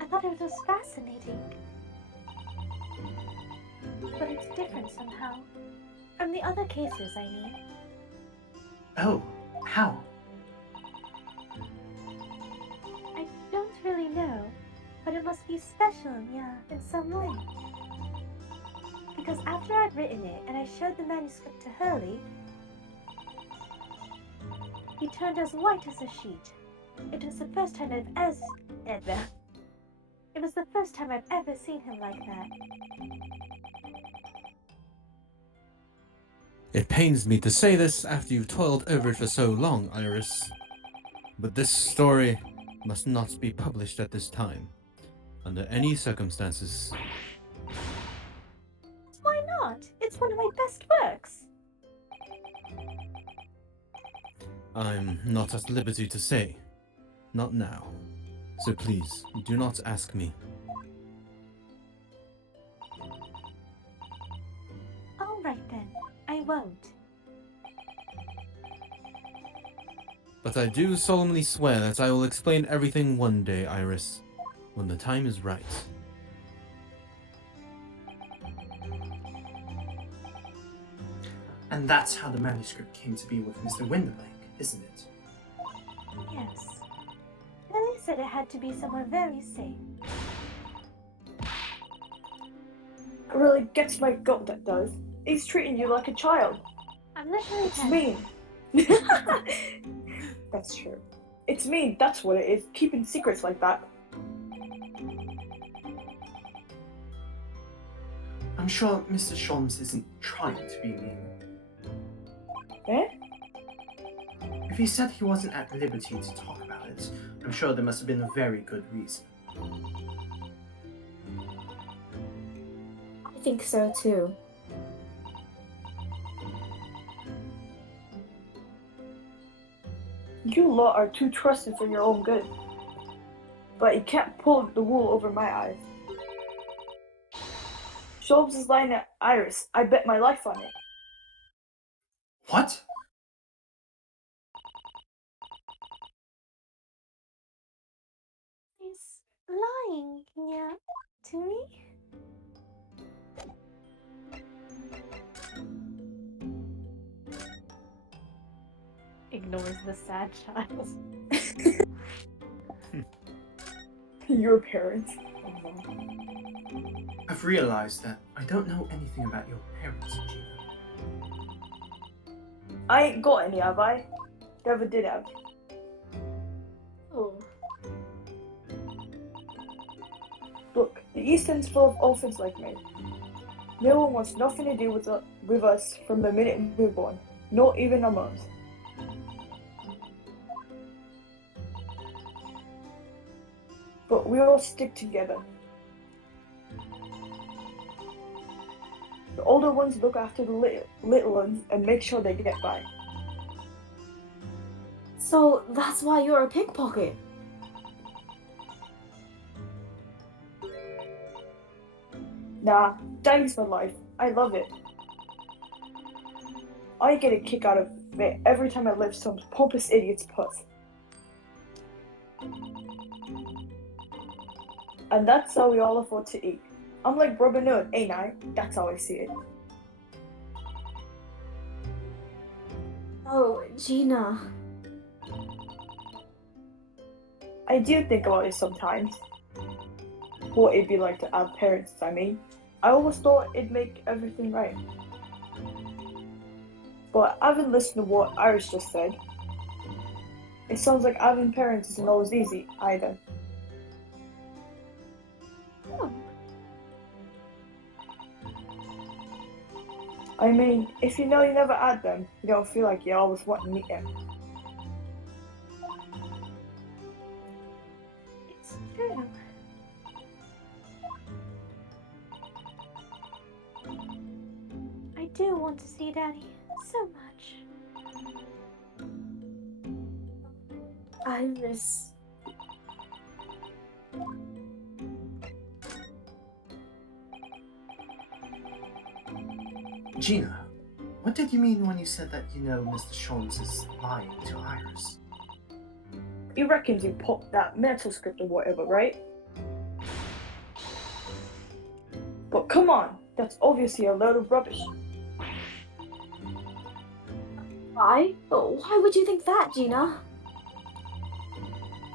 I thought it was fascinating. But it's different somehow. From the other cases, I mean. Oh, how? I don't really know, but it must be special, yeah, in some way. Because after I'd written it and I showed the manuscript to Hurley, he turned as white as a sheet. It was the first time It was the first time I've ever seen him like that. It pains me to say this after you've toiled over it for so long, Iris. But this story must not be published at this time, under any circumstances. Why not? It's one of my best works. I'm not at liberty to say. Not now. So please, do not ask me. All right then, I won't. But I do solemnly swear that I will explain everything one day, Iris, when the time is right. And that's how the manuscript came to be with Mr. Winterbank, isn't it? Yes. Lily said it had to be somewhere very safe. It really gets my gut, that does. He's treating you like a child. I'm literally It's 10. mean. That's true. It's mean, that's what it is. Keeping secrets like that. I'm sure Mr. Sholmes isn't trying to be mean. Eh? If If he said he wasn't at liberty to talk about it, I'm sure there must have been a very good reason. I think so too. You lot are too trusting for your own good. But you can't pull the wool over my eyes. Sholmes is lying at Iris. I bet my life on it. What? He's lying, yeah, to me? Ignores the sad child. Your parents. I've realized that I don't know anything about your parents, Gina. I ain't got any, have I? Never did have. Oh. Look, the East End's full of orphans like me. No one wants nothing to do with us from the minute we were born. Not even our moms. But we all stick together. The older ones look after the little ones and make sure they get by. So that's why you're a pickpocket. Nah, dying's my life. I love it. I get a kick out of it every time I lift some pompous idiot's puss. And that's how we all afford to eat. I'm like Robin Hood, ain't I? That's how I see it. Oh, Gina. I do think about it sometimes. What it'd be like to have parents, I mean. I always thought it'd make everything right. But having listened to what Iris just said, it sounds like having parents isn't always easy either. Oh, I mean, if you know you never had them, you don't feel like you always want to meet them. it's true. I do want to see Daddy so much. Iris. Gina, what did you mean when you said that you know Mr. Sholmes is lying to Iris? He reckons you put that mental script or whatever, right? But come on, that's obviously a load of rubbish. Why? Oh, why would you think that, Gina?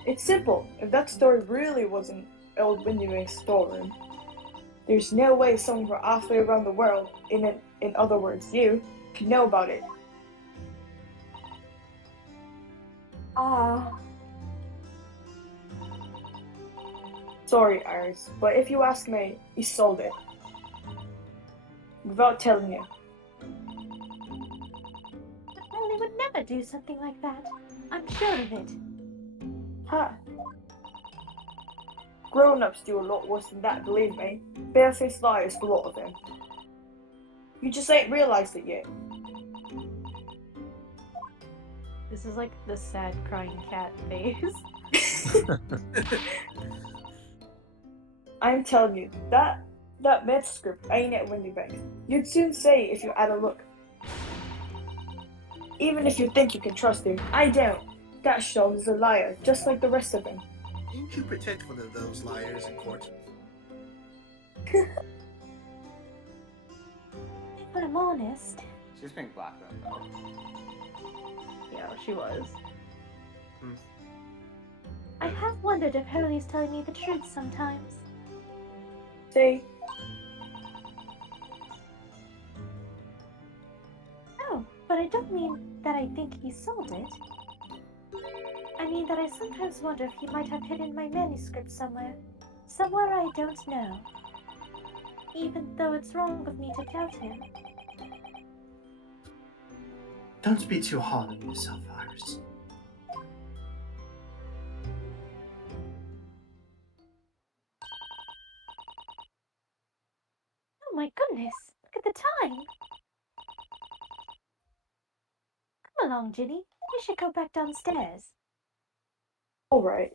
It's simple. If that story really wasn't old Windy Wing's storeroom, there's no way someone from halfway around the world, in other words, you, could know about it. Sorry, Iris, but if you ask me, he sold it. Without telling you. But Lily would never do something like that. I'm sure of it. Huh. Grown-ups do a lot worse than that, believe me. Barefaced liars, a lot of them. You just ain't realized it yet. This is like the sad crying cat face. I'm telling you, that med script ain't at Windy Banks. You'd soon say if you had a look. Even if you think you can trust him, I don't. That Sholmes is a liar, just like the rest of them. Didn't you protect one of those liars in court? If I'm honest, She's being blackmailed though. Yeah, she was. I have wondered if Hurley's telling me the truth sometimes. See? No, but I don't mean that I think he sold it. I mean that I sometimes wonder if he might have hidden my manuscript somewhere. Somewhere I don't know. Even though it's wrong of me to doubt him. Don't be too hard on yourself, Iris. goodness, look at the time. Come along, Ginny. You should go back downstairs. Alright.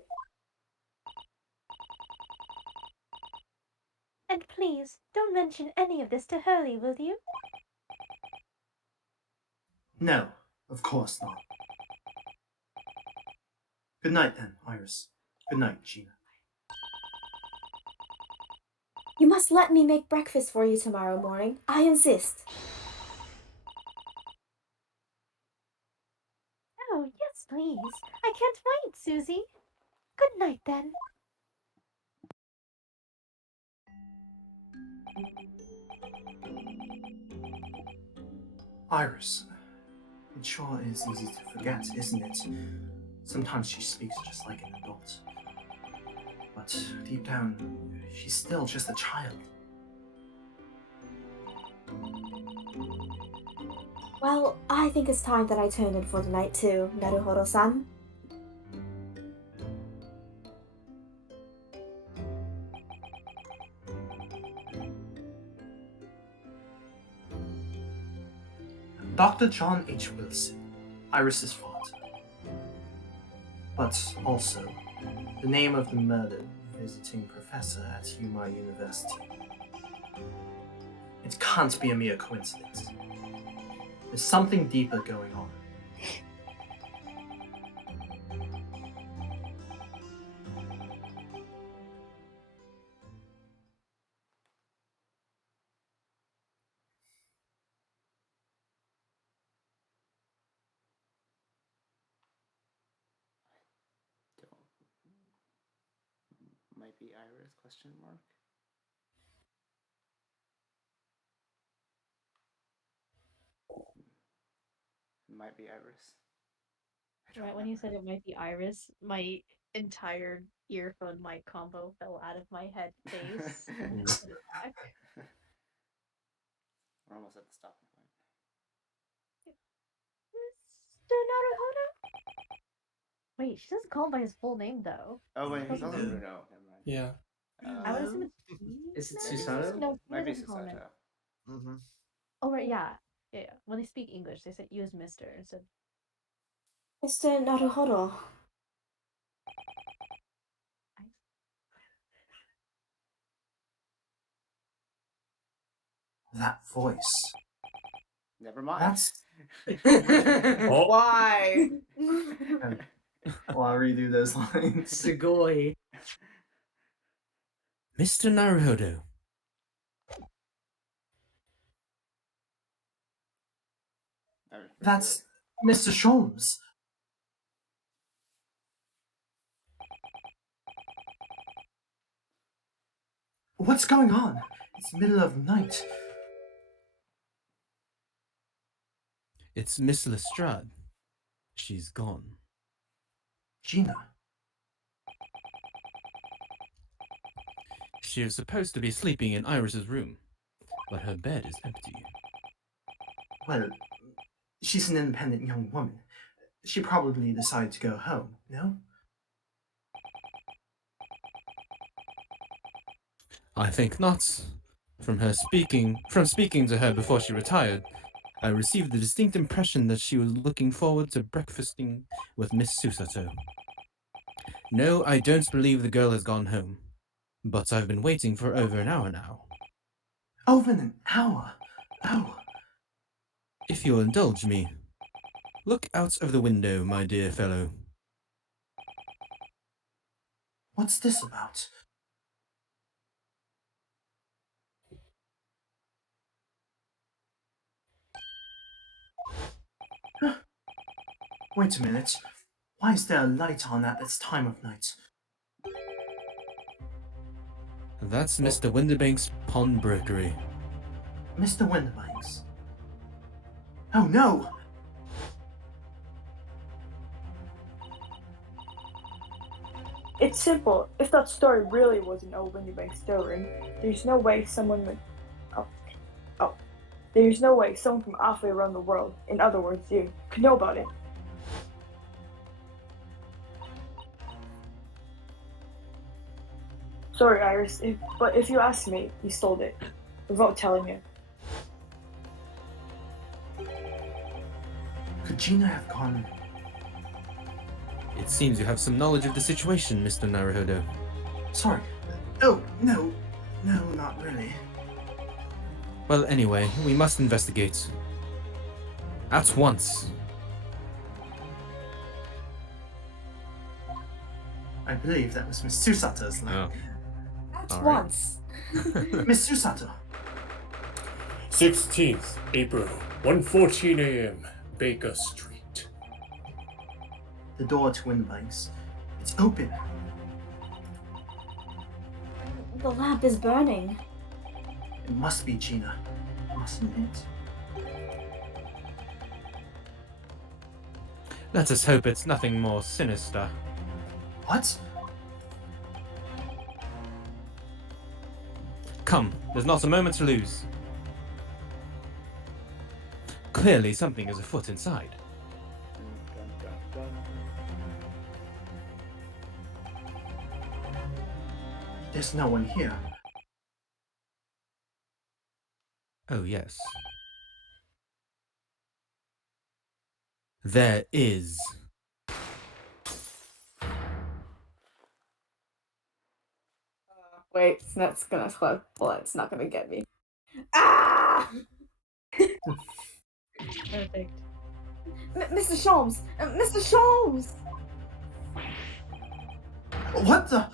And please, don't mention any of this to Hurley, will you? No, of course not. Good night then, Iris. Good night, Gina. You must let me make breakfast for you tomorrow morning. I insist. Oh, yes, please. I can't wait, Susie. Good night, then. Iris. It sure is easy to forget, isn't it? Sometimes she speaks just like an adult. But deep down, she's still just a child. Well, I think it's time that I turned in for the night too, Naruhodo-san. Dr. John H. Wilson, Iris's father. But also, the name of the murdered visiting professor at Yuma University. It can't be a mere coincidence. There's something deeper going on. Might be Iris? Question mark. Might be Iris. Right when you said it might be Iris, my entire earphone mic combo fell out of my head face and I put it back. We're almost at the stopping point. Mr. Naruhodo? Wait, she doesn't call him by his full name though. Oh wait, he's Doesn't also he? Bruno. Never mind. Yeah. I would assume Is it Maybe Susato? No, he Might be doesn't call him it. Susato. Mm-hmm. Oh right, yeah. Yeah, yeah. When they speak English, they say use Mr. instead. Mr. Naruhodo. That voice. Never mind. That's. Oh, Why? Well, I'll redo those lines. Sugoi. Mr. Naruhodo. That's Mr. Sholmes. What's going on? It's the middle of the night. It's Miss Lestrade. She's gone. Gina. She is supposed to be sleeping in Iris's room, but her bed is empty. Well, she's an independent young woman. She probably decided to go home, no? I think not. From speaking to her before she retired, I received the distinct impression that she was looking forward to breakfasting with Miss Susato. No, I don't believe the girl has gone home, but I've been waiting for over an hour now. Over an hour? Oh. If you'll indulge me, look out of the window, my dear fellow. What's this about? Wait a minute. Why is there a light on at this time of night? That's Mr. Winterbank's pawnbrokery. Mr. Winterbanks. Oh no! It's simple. If that story really was an old Windybank story, there's no way someone would. Oh. There's no way someone from halfway around the world, in other words, you, could know about it. Sorry, Iris, but if you ask me, you stole it. without telling you. Could Gina have gone? It seems you have some knowledge of the situation, Mr. Naruhodo. Sorry. Oh, no. No, not really. Well, anyway, we must investigate. At once. I believe that was Miss Susato's line. At All right. once. Miss Susato. 16th April, 1:14 a.m., Baker Street. The door to Windbanks. It's open. The lamp is burning. It must be Gina. Mustn't it? Let us hope it's nothing more sinister. What? Come, there's not a moment to lose. Clearly something is afoot inside. Dun, dun, dun. There's no one here. Oh, yes. There is. Wait, that's gonna slow. Well, it's not gonna get me. Ah! Perfect. Mr. Sholmes! Mr. Sholmes! What the?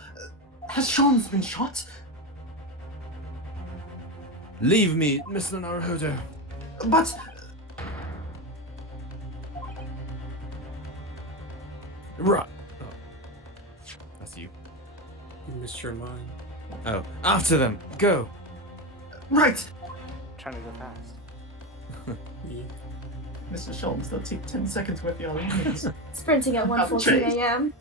Has Sean's been shot? Leave me, Mr. Naruhodo. But Right. Oh. That's you. You missed your line. Oh, after them. Go. right, Trying to go fast. Yeah. Mr. Sholmes, they'll take 10 seconds with your lines. Sprinting at 1:14 a.m.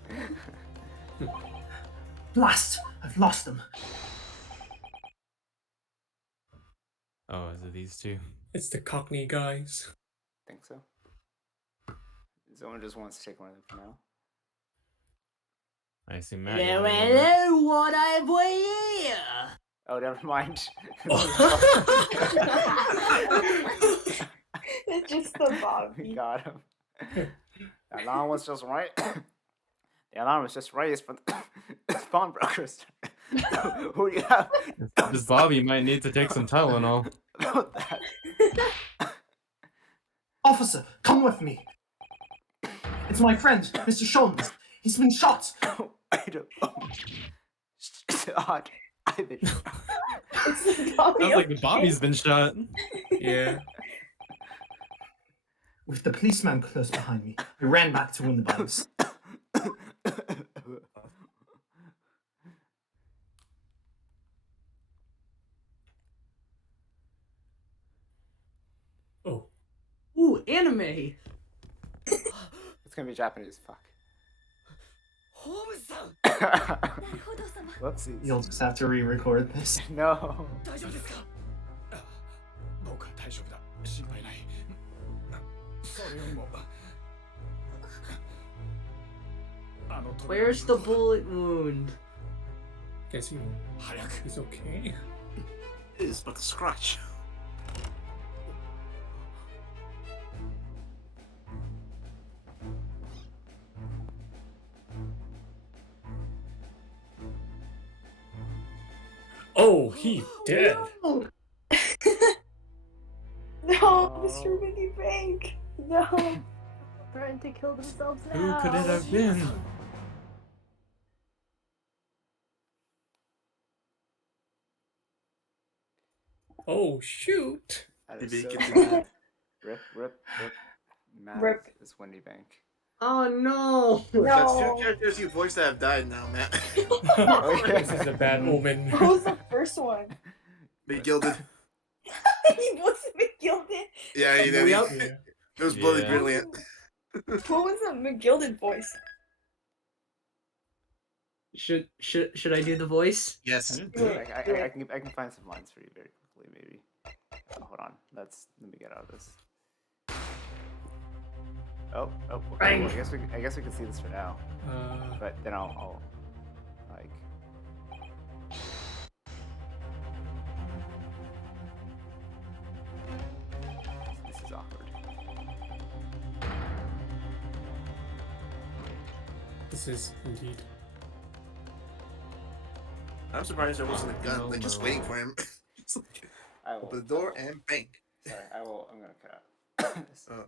Blast! I've lost them. Oh, is it these two? It's the Cockney guys. Think so. Someone just wants to take one of them for now. I see Matt. Hello, yawning over. hello, what have we here? Oh, never mind. It's just the We Bobby. got him. The alarm was just right. The alarm was just raised for the pawnbrokers. Who do you have This Bobby might need to take some Tylenol. about that? Officer, come with me. It's my friend, Mr. Sholmes. He's been shot. I don't know. God, I've been It's the Bobby. Sounds like the Bobby's been shot. Yeah. With the policeman close behind me, I ran back to Windbanks. Oh. Ooh, anime. It's gonna be Japanese. Fuck. Whoopsies. You'll just have to re-record this. No. 僕は大丈夫だ。心配ない。それよりも。あの扉 Where's the bullet wound? Guess he, 早く。 he's okay. It is but a scratch. Oh, he dead. No, Mr. Winnie Bank. No. Threatened to kill themselves now. Who could it have been? Oh, shoot. That Did is he so get bad. Rip. Mad Rip. is Wendy Bank. Oh no. That's two No. characters you voiced that have died now, Matt. Oh, yeah. This is a bad omen. What was the first one? Be gilded. He wasn't McGilded. Yeah, he did. Yep. It was bloody Yeah. brilliant. What was that McGilded voice? Should I do the voice? Yes. Do it. I can find some lines for you very quickly, maybe. Oh, hold on. Let me get out of this. Oh, okay. Bang. I guess we can see this for now. But then I'll like. This is indeed. I'm surprised there wasn't a gun, like just waiting for him. Just like, I will open the door and bang. Sorry, I will. I'm gonna cut out. Oh.